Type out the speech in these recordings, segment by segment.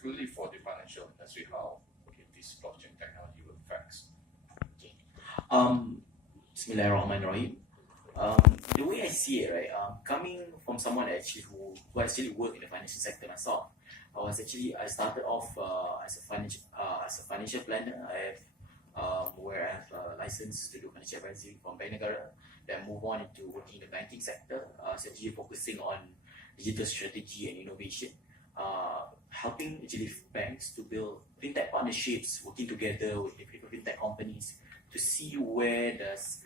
particularly for the financial industry, how this blockchain technology will affect? Okay. Bismillahirrahmanirrahim. The way I see it, right, coming from someone who actually worked in the financial sector myself, I started off as a financial planner. Where I have a license to do financial advisory from Bank Negara, then move on into working in the banking sector, essentially focusing on digital strategy and innovation, helping actually banks to build fintech partnerships, working together with different fintech companies to see where does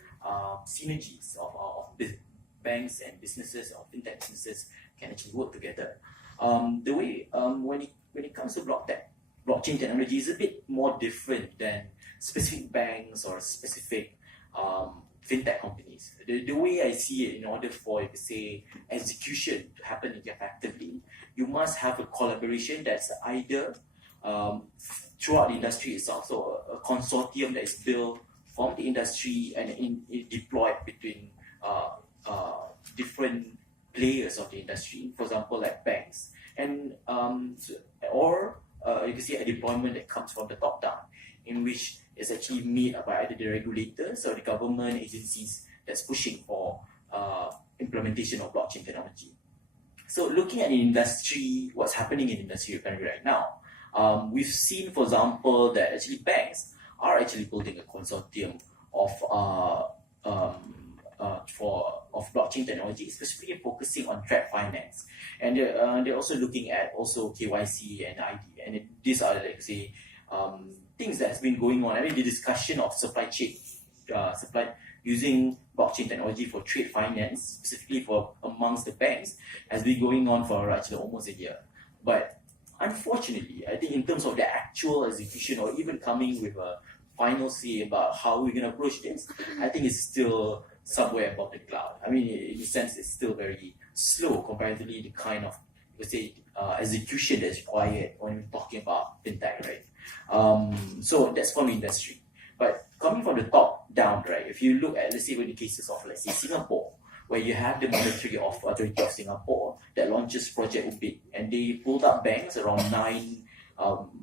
synergies of banks and businesses or fintech businesses can actually work together. The way when it comes to blockchain technology is a bit more different than specific banks or specific fintech companies. The way I see it, in order for, you could say, execution to happen effectively, you must have a collaboration that's either throughout the industry itself, so a consortium that is built from the industry and deployed between different players of the industry, for example, like banks, and or you can see a deployment that comes from the top down, in which it's actually made by either the regulators or the government agencies that's pushing for implementation of blockchain technology. So looking at the industry, what's happening in the industry currently right now, we've seen, for example, that actually banks are actually building a consortium of blockchain technology, specifically focusing on trade finance, and they're also looking at also KYC and ID, and these are, like, say, things that's been going on. I mean, the discussion of supply using blockchain technology for trade finance, specifically for amongst the banks, has been going on for actually almost a year. But unfortunately, I think in terms of the actual execution or even coming with a final say about how we're going to approach this, I think it's still somewhere above the cloud. I mean, in a sense, it's still very slow comparatively the kind of, let's say, execution that's required when we're talking about fintech, right? So that's from the industry. But coming from the top down, right, if you look at, let's say, in the cases of, let's say, Singapore, where you have the Monetary Authority of Singapore that launches Project Ubin, and they pulled up banks around 9,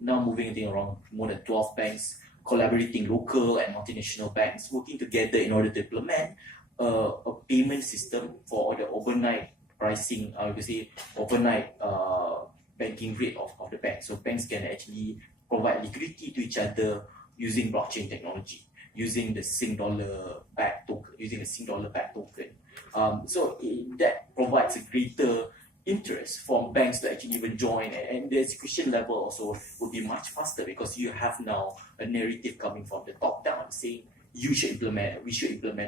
now moving, I think, around more than 12 banks, collaborating local and multinational banks, working together in order to implement a payment system for the overnight pricing, you could say, overnight banking rate of the bank. So banks can actually provide liquidity to each other using blockchain technology, using the Sing dollar back token. So that provides a greater interest from banks to actually even join, and the execution level also would be much faster because you have now a narrative coming from the top down saying we should implement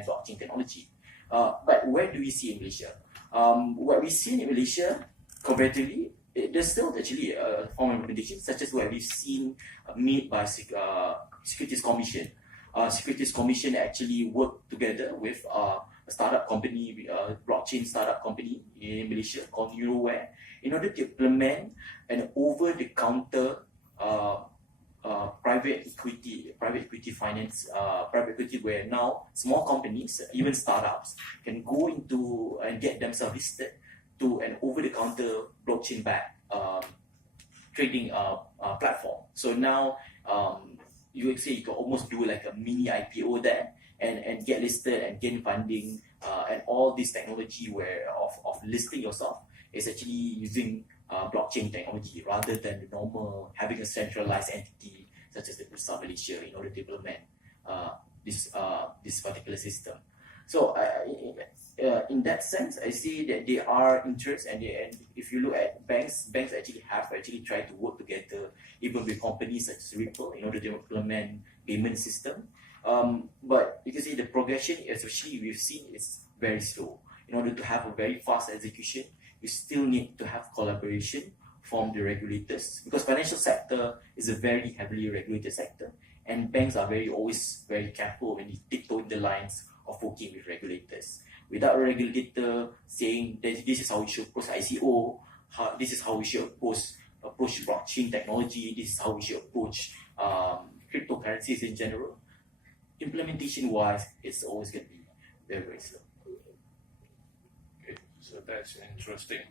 blockchain technology. But where do we see in Malaysia? What we see in Malaysia, comparatively, there's still actually a form of implementation, such as what we've seen made by Securities Commission. Securities Commission actually worked together with a startup company, blockchain startup company in Malaysia called Neuroware, in order to implement an over-the-counter private equity finance, private equity, where now small companies, even startups, can go into and get themselves listed to an over-the-counter blockchain-backed trading platform. So now you would say you can almost do like a mini IPO there and get listed and gain funding, and all this technology of listing yourself is actually using blockchain technology rather than the normal having a centralized entity such as the Bursa Malaysia in order to implement this particular system. So in that sense, I see that there are interests, and if you look at banks actually tried to work together even with companies such as Ripple in order to implement payment system. But you can see the progression, especially we've seen, is very slow. In order to have a very fast execution, you still need to have collaboration from the regulators, because financial sector is a very heavily regulated sector, and banks are always very careful when you tiptoe in the lines of working with regulators. Without a regulator saying that this is how we should approach ICO, this is how we should approach blockchain technology, this is how we should approach cryptocurrencies in general, implementation-wise, it's always going to be very, very slow. Okay, so that's interesting.